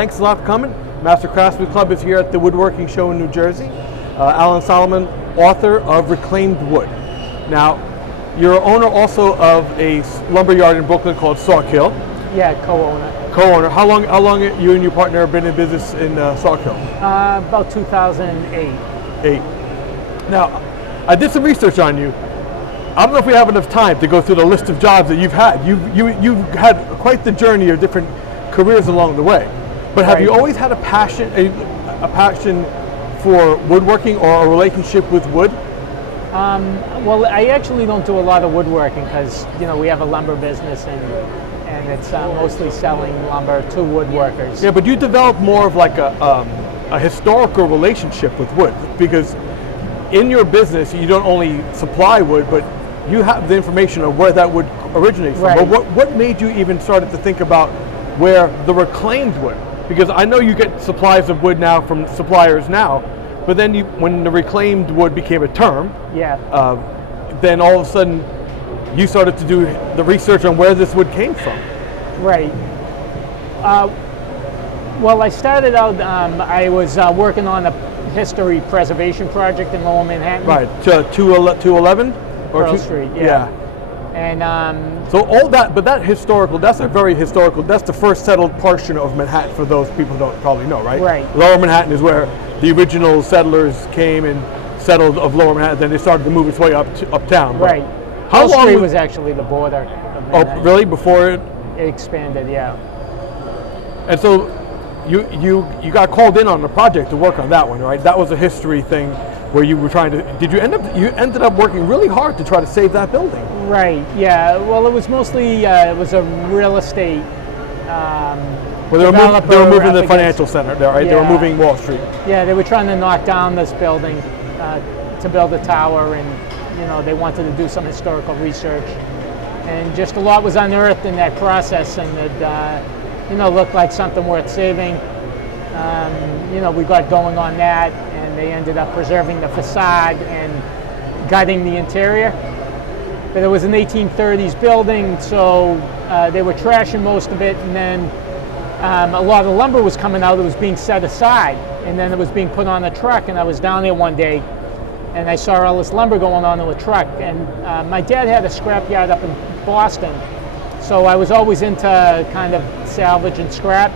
thanks a lot for coming. Master Craftsman Club is here at the Woodworking Show in New Jersey. Alan Solomon, author of Reclaimed Wood. Now, you're owner also of a lumber yard in Brooklyn called Sawkill. Yeah, co-owner. Co-owner. How long you and your partner have been in business in Sawkill? About 2008. Now, I did some research on you. I don't know if we have enough time to go through the list of jobs that you've had. You've had quite the journey of different careers along the way. But have you always had a passion for woodworking or a relationship with wood? Well, I actually don't do a lot of woodworking because we have a lumber business and it's mostly selling lumber to woodworkers. Yeah, but you develop more of like a historical relationship with wood, because in your business you don't only supply wood, but you have the information of where that wood originates from. Right. But what made you even started to think about where the reclaimed wood? Because I know you get supplies of wood now from suppliers now, but then when the reclaimed wood became a term, then all of a sudden you started to do the research on where this wood came from. Right. Well, I started out, I was working on a history preservation project in Lower Manhattan. Right, 211? Pearl Street, yeah. And so all that, but that's a very historical, that's the first settled portion of Manhattan for those people who don't probably know, right? Right. Lower Manhattan is where the original settlers came and settled of Lower Manhattan, then they started to move its way uptown. Right. How Pearl long Street was actually the border of Manhattan. Oh, really? Before it? It expanded, yeah. And so you got called in on the project to work on that one, right? That was a history thing where you were trying to, you ended up working really hard to try to save that building. Right, yeah. Well, it was mostly, it was a real estate Well, they were moving the financial center there, right? Yeah. They were moving Wall Street. Yeah, they were trying to knock down this building to build a tower, and they wanted to do some historical research. And just a lot was unearthed in that process, and it looked like something worth saving. We got going on that, and they ended up preserving the facade and gutting the interior. But it was an 1830s building, so they were trashing most of it, and then a lot of lumber was coming out. It was being set aside, and then it was being put on a truck. And I was down there one day, and I saw all this lumber going on in a truck. And my dad had a scrapyard up in Boston, so I was always into kind of salvage and scrap.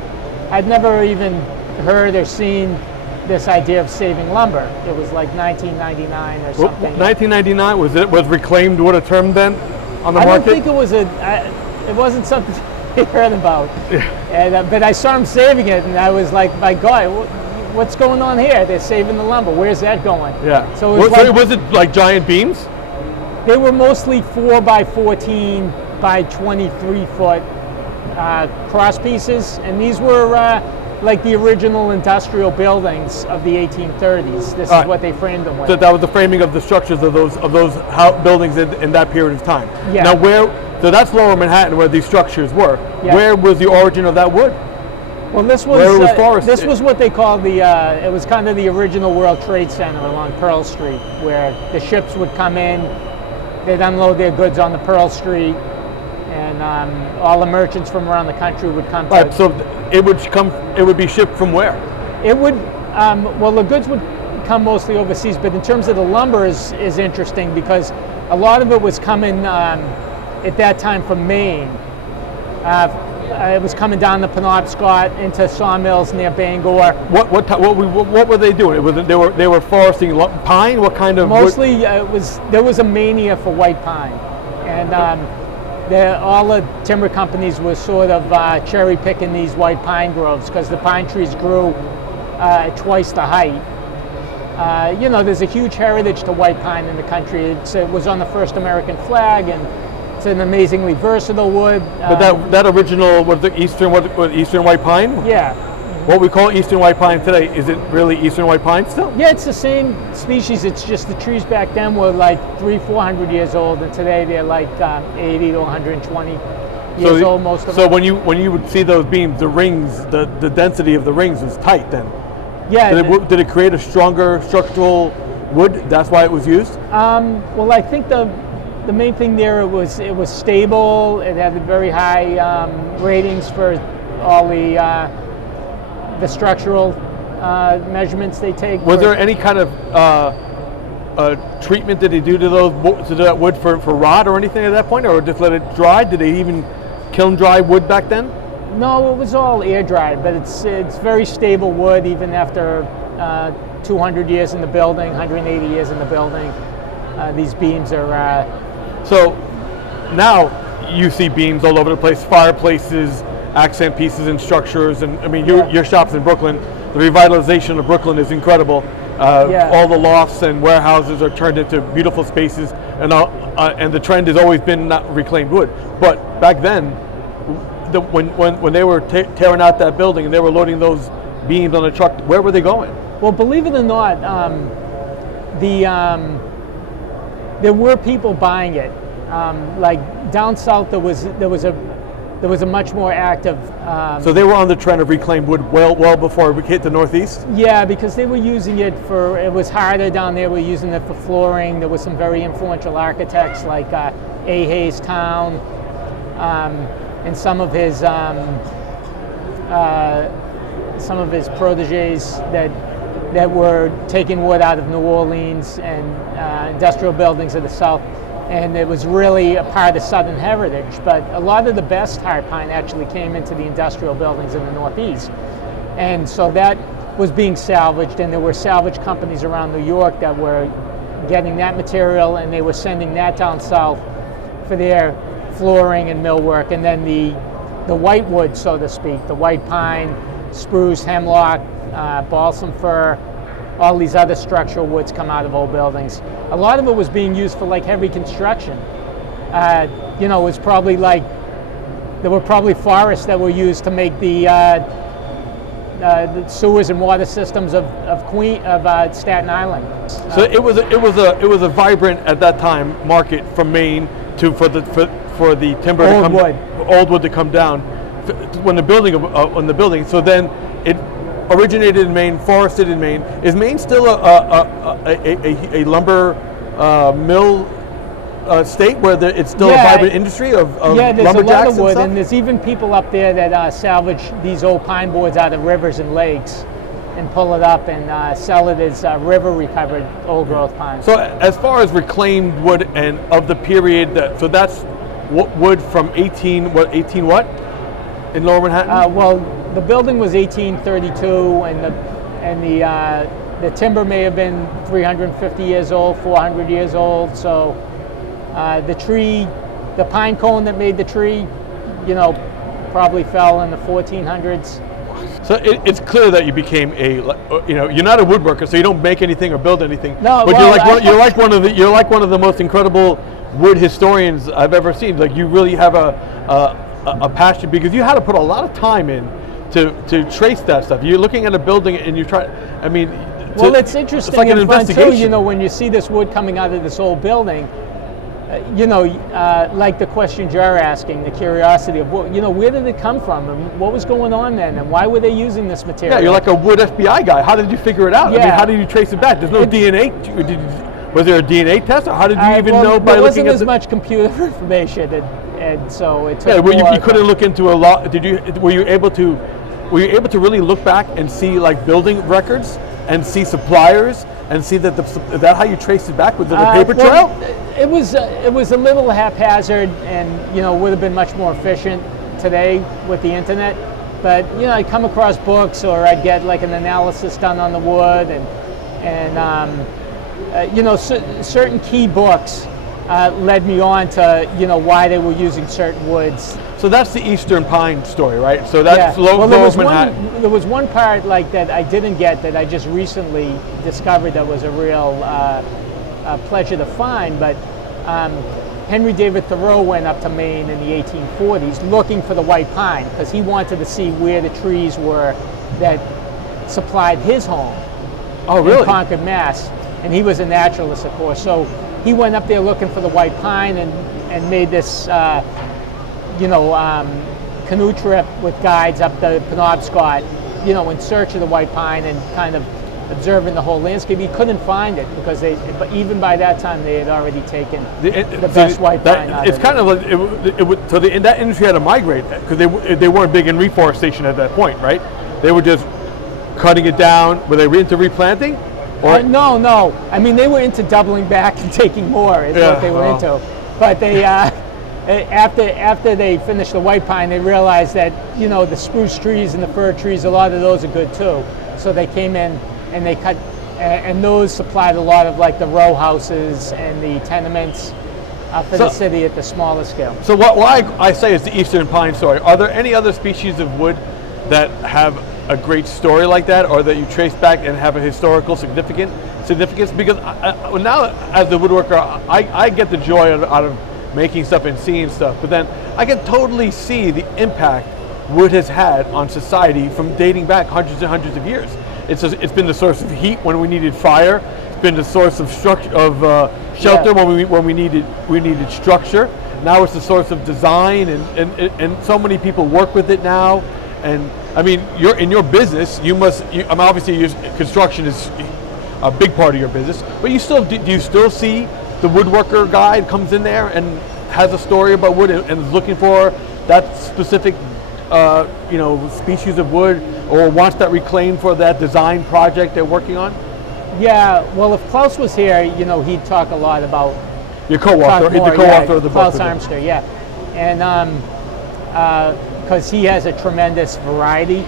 I'd never even heard or seen this idea of saving lumber. It was like 1999 or something. 1999 was reclaimed wood a term then on the market? I don't think it wasn't something I heard about. Yeah. And but I saw them saving it, and I was like, my God, what's going on here? They're saving the lumber. Where's that going? Yeah. So was it like giant beams? They were mostly 4 by 14 by 23 foot cross pieces, and these were like the original industrial buildings of the 1830s. This is what they framed them with. So that was the framing of the structures of those buildings in that period of time. Yeah. Now so that's Lower Manhattan where these structures were. Yeah. Where was the origin of that wood? Well, this was what they called it was kind of the original World Trade Center along Pearl Street, where the ships would come in, they'd unload their goods on the Pearl Street, and all the merchants from around the country would come. Right. So it would be shipped from where? It would. Well, the goods would come mostly overseas, but in terms of the lumber is interesting because a lot of it was coming at that time from Maine. It was coming down the Penobscot into sawmills near Bangor. What were they doing? They were foresting pine. What kind of? Mostly, there was a mania for white pine, and all the timber companies were sort of cherry picking these white pine groves because the pine trees grew twice the height. There's a huge heritage to white pine in the country. It was on the first American flag, and it's an amazingly versatile wood. But that original was the eastern white pine? Yeah. What we call eastern white pine today, is it really eastern white pine still? Yeah, it's the same species. It's just the trees back then were like 300-400 years old, and today they're like 80 to 120 years old, most of them. So when you would see those beams, the rings, the density of the rings was tight then? Yeah. Did it create a stronger structural wood? That's why it was used? Well, I think the main thing there, it was stable. It had very high ratings for all the the structural measurements they take. Was there any kind of treatment that they do to that wood for rot or anything at that point, or just let it dry? Did they even kiln dry wood back then? No, it was all air dried, but it's very stable wood even after 200 years in the building, 180 years in the building. These beams are. So now you see beams all over the place, fireplaces, accent pieces and structures, and I mean your shop's in Brooklyn. The revitalization of Brooklyn is incredible. All the lofts and warehouses are turned into beautiful spaces, and the trend has always been not reclaimed wood. But back then, when they were tearing out that building and they were loading those beams on a truck, where were they going? Well, believe it or not, there were people buying it. Like down south, there was a much more active. So they were on the trend of reclaimed wood well before we hit the Northeast? Yeah, because they were using it it was harder down there. We were using it for flooring. There were some very influential architects like A. Hayes Town and some of his proteges that were taking wood out of New Orleans and industrial buildings of the South. And it was really a part of the Southern heritage, but a lot of the best hard pine actually came into the industrial buildings in the Northeast. And so that was being salvaged, and there were salvage companies around New York that were getting that material, and they were sending that down south for their flooring and millwork. And then the white wood, so to speak, the white pine, spruce, hemlock, balsam fir, all these other structural woods come out of old buildings. A lot of it was being used for like heavy construction. It was probably there were probably forests that were used to make the sewers and water systems of Staten Island. So it was a vibrant at that time market from Maine for the timber old wood to come down when the building. So then it originated in Maine, forested in Maine. Is Maine still a lumber mill state where it's still a vibrant industry of there's lumberjacks a lot of wood, and stuff? and there's even people up there that salvage these old pine boards out of rivers and lakes and pull it up and sell it as river recovered old growth pine. So as far as reclaimed wood and of the period, that's wood from 18 what in Lower Manhattan? Well, the building was 1832, and the timber may have been 350 years old, 400 years old. So the pine cone that made the tree, probably fell in the 1400s. So it's clear that you became you're not a woodworker, so you don't make anything or build anything. No, but you're like one of the most incredible wood historians I've ever seen. Like you really have a passion, because you had to put a lot of time in to trace that stuff. You're looking at a building and you try. I mean, it's interesting. It's like an investigation. Too, when you see this wood coming out of this old building, like the questions you're asking, the curiosity of where did it come from and what was going on then and why were they using this material? Yeah, you're like a wood FBI guy. How did you figure it out? Yeah. I mean, how did you trace it back? There's no DNA. Was there a DNA test, or how did you even know by looking at There wasn't as much computer information, and so it took. Yeah, you couldn't look into a lot. Were you able to really look back and see like building records and see suppliers and see that is that how you traced it back with the paper trail? It was a little haphazard, and would have been much more efficient today with the internet. But I'd come across books, or I'd get like an analysis done on the wood, certain key books led me on to why they were using certain woods. So that's the Eastern Pine story, right? So that's Lower Manhattan. There was one part like that I didn't get that I just recently discovered that was a real pleasure to find. But Henry David Thoreau went up to Maine in the 1840s looking for the white pine because he wanted to see where the trees were that supplied his home. Oh, really? In Concord, Mass. And he was a naturalist, of course. So he went up there looking for the white pine and made this, canoe trip with guides up the Penobscot, in search of the white pine and kind of observing the whole landscape. He couldn't find it because but even by that time they had already taken the best white pine out it's of kind of like that industry had to migrate because they weren't big in reforestation at that point, right? They were just cutting it down? Were they into replanting? Or no. I mean, they were into doubling back and taking more is what they were into. But they, after they finished the white pine, they realized that, you know, the spruce trees and the fir trees, a lot of those are good too. So they came in and they cut, and those supplied a lot of like the row houses and the tenements for the city at the smaller scale. So why I say it's the Eastern pine story. Are there any other species of wood that have a great story like that, or that you trace back and have a historical significance? Because now, as a woodworker, I get the joy out of making stuff and seeing stuff, but then I can totally see the impact wood has had on society from dating back hundreds and hundreds of years. It's been the source of heat when we needed fire. It's been the source of shelter when we needed structure. Now it's the source of design, and so many people work with it now. And I mean, you're in your business. Obviously, construction is a big part of your business, but do you still see the woodworker guy comes in there and has a story about wood and is looking for that specific species of wood, or wants that reclaimed for that design project they're working on? Yeah, well, if Klaus was here, you know, he'd talk a lot about your co-author, the co-author of the book. Klaus Armster, yeah, and because he has a tremendous variety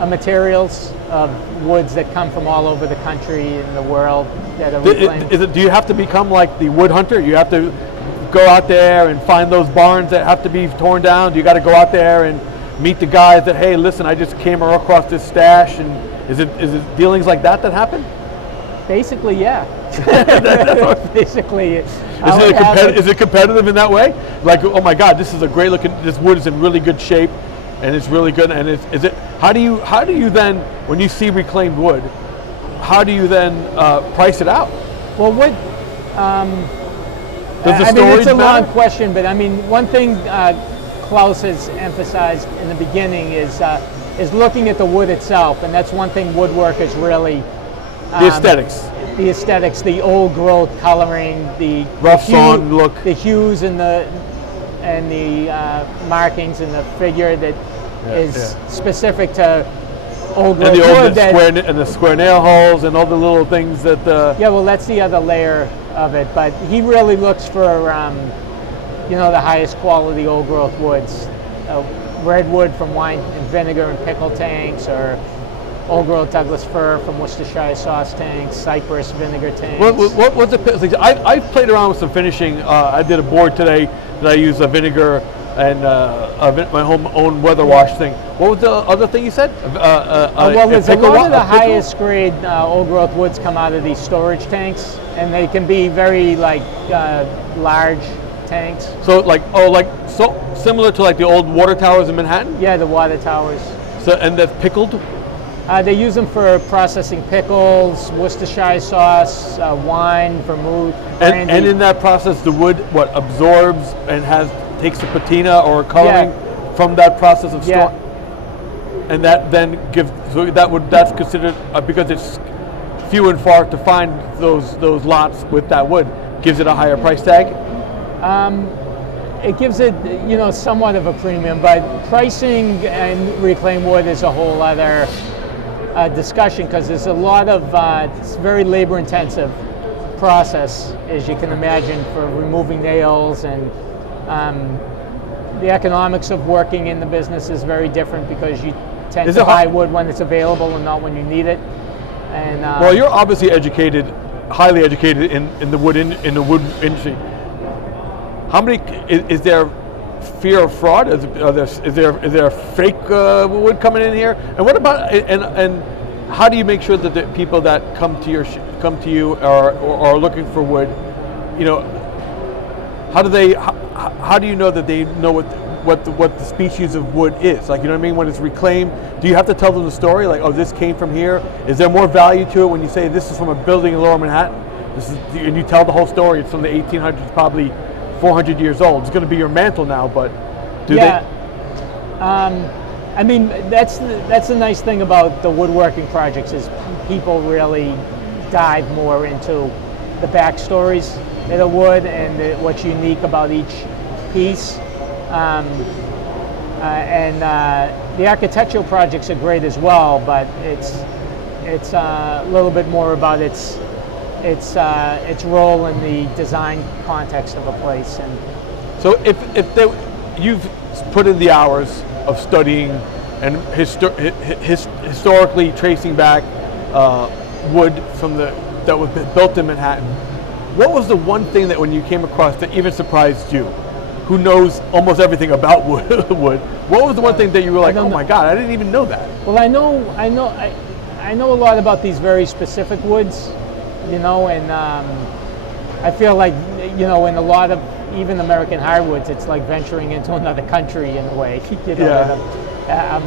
of materials, of woods that come from all over the country and the world that are reclaimed. Do you have to become like the wood hunter? You have to go out there and find those barns that have to be torn down? Do you got to go out there and meet the guys that, hey, listen, I just came across this stash? And is it dealings like that happen? Basically, yeah. Basically, is it competitive in that way? Like, oh my God, this is a great looking. This wood is in really good shape, and it's really good. And is it? How do you then, when you see reclaimed wood, how do you then price it out? Well, what? I mean, it's a long question, but I mean, one thing Klaus has emphasized in the beginning is looking at the wood itself, and that's one thing woodworkers really. The aesthetics. The aesthetics, the old growth coloring, the rough sawn look, the hues and the markings and the figure that is specific to old growth wood. And the square nail holes and all the little things that. Yeah, well, that's the other layer of it. But he really looks for, the highest quality old growth woods, redwood from wine and vinegar and pickle tanks, or old growth Douglas fir from Worcestershire sauce tanks, cypress vinegar tanks. What was the? I played around with some finishing. I did a board today that I use a vinegar and my own weather wash thing. What was the other thing you said? Well, there's a lot of the highest grade old growth woods come out of these storage tanks, and they can be very large tanks. So so similar to like the old water towers in Manhattan. Yeah, the water towers. So and that's pickled. They use them for processing pickles, Worcestershire sauce, wine, vermouth, brandy. And in that process, the wood absorbs and takes the patina or coloring from that process of storing. And that then that's considered because it's few and far to find those lots with that wood, gives it a higher price tag. It gives it somewhat of a premium, but pricing and reclaimed wood is a whole other discussion, because there's a lot of it's very labor intensive process, as you can imagine, for removing nails, and the economics of working in the business is very different, because you tend to buy wood when it's available and not when you need it. And well, you're obviously educated, highly educated in the wood industry. How many is there? Fear of fraud? Is there fake wood coming in here? And what about and how do you make sure that the people that come to you or are looking for wood, how do you know that they know what the species of wood is? Like, you know what I mean? When it's reclaimed, do you have to tell them the story? Like, oh, this came from here. Is there more value to it when you say this is from a building in Lower Manhattan? And you tell the whole story. It's from the 1800s, probably 400 years old. It's going to be your mantle now, but do they? I mean, that's the nice thing about the woodworking projects, is people really dive more into the backstories of the wood and what's unique about each piece. And the architectural projects are great as well, but it's a little bit more about its role in the design context of a place. And so you've put in the hours of studying and historically tracing back wood from that was built in Manhattan. What was the one thing that when you came across that even surprised you, who knows almost everything about wood? What was the one thing that you were like, oh my God, I didn't even know that? Well, I know a lot about these very specific woods, and I feel like, in a lot of even American hardwoods, it's like venturing into another country in a way. I'm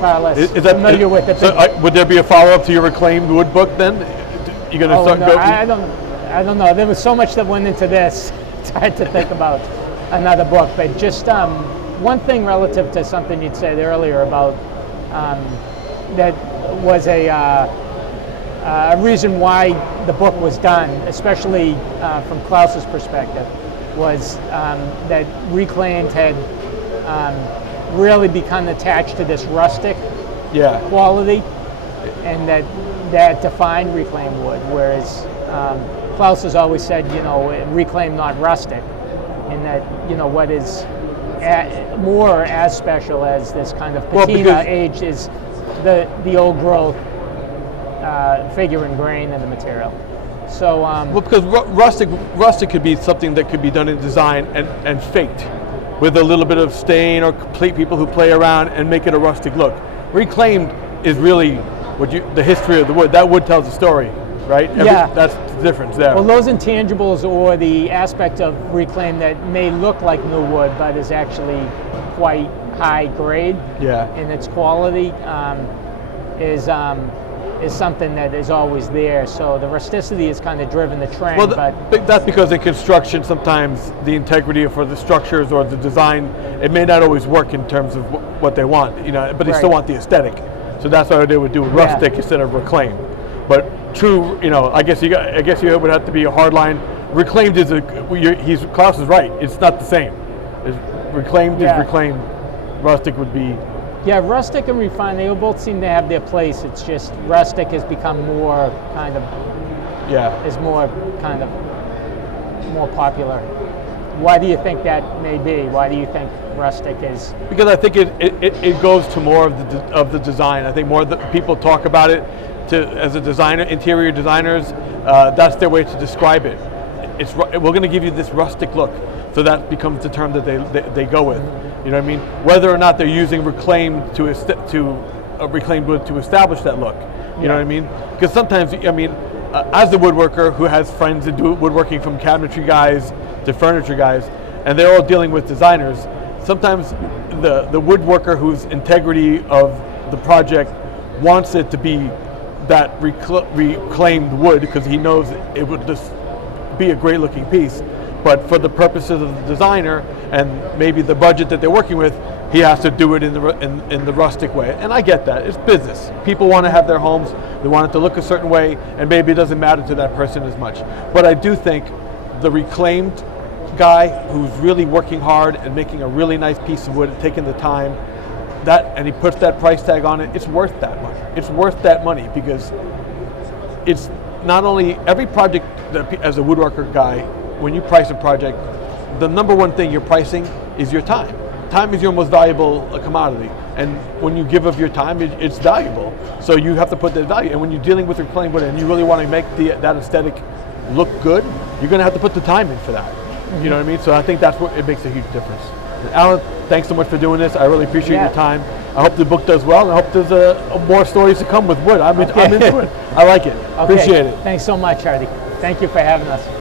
far less familiar with it. So would there be a follow-up to your reclaimed wood book then? You're going to start going? I don't know. There was so much that went into this. It's hard to think about another book. But just one thing relative to something you'd said earlier about that was a reason why the book was done, especially from Klaus's perspective, was that Reclaimed had really become attached to this rustic quality, and that defined reclaimed wood, whereas Klaus has always said, reclaim not rustic, and that what is more as special as this kind of patina age is the old growth figure and grain in the material. So because rustic could be something that could be done in design and faked with a little bit of stain, or complete people who play around and make it a rustic look. Reclaimed is really the history of the wood. That wood tells a story, right? That's the difference there. Well, those intangibles, or the aspect of reclaimed that may look like new wood but is actually quite high grade in its quality, is something that is always there. So the rusticity has kind of driven the trend. Well, but that's because in construction, sometimes the integrity for the structures or the design, it may not always work in terms of what they want, but they still want the aesthetic. So that's why they would do rustic instead of reclaimed. But true, I guess you would have to be a hard line. Reclaimed is Klaus is right. It's not the same. Reclaimed is reclaimed. Rustic would be. Yeah, rustic and refined, they both seem to have their place. It's just rustic has become more kind of more popular. Why do you think that may be? Why do you think rustic is? Because I think it goes to more of the design. I think more that people talk about it as a designer, interior designers. That's their way to describe it. We're going to give you this rustic look, so that becomes the term that they go with. You know what I mean? Whether or not they're using reclaimed reclaimed wood to establish that look. You know what I mean? Because sometimes, as a woodworker who has friends that do woodworking, from cabinetry guys to furniture guys, and they're all dealing with designers, sometimes the woodworker whose integrity of the project wants it to be that reclaimed wood, because he knows it would just be a great looking piece. But for the purposes of the designer and maybe the budget that they're working with, he has to do it in the rustic way. And I get that. It's business. People want to have their homes, they want it to look a certain way, and maybe it doesn't matter to that person as much. But I do think the reclaimed guy who's really working hard and making a really nice piece of wood, taking the time, and he puts that price tag on it, it's worth that money. It's worth that money, because it's not only every project that, as a woodworker guy, when you price a project, the number one thing you're pricing is your time. Time is your most valuable commodity, and when you give of your time, it's valuable. So you have to put that value. And when you're dealing with reclaimed wood and you really want to make that aesthetic look good, you're going to have to put the time in for that. Mm-hmm. You know what I mean? So I think that's what it makes a huge difference. Alan, thanks so much for doing this. I really appreciate your time. I hope the book does well, and I hope there's more stories to come with wood. I'm into it. I like it. Appreciate it. Thanks so much, Hardy. Thank you for having us.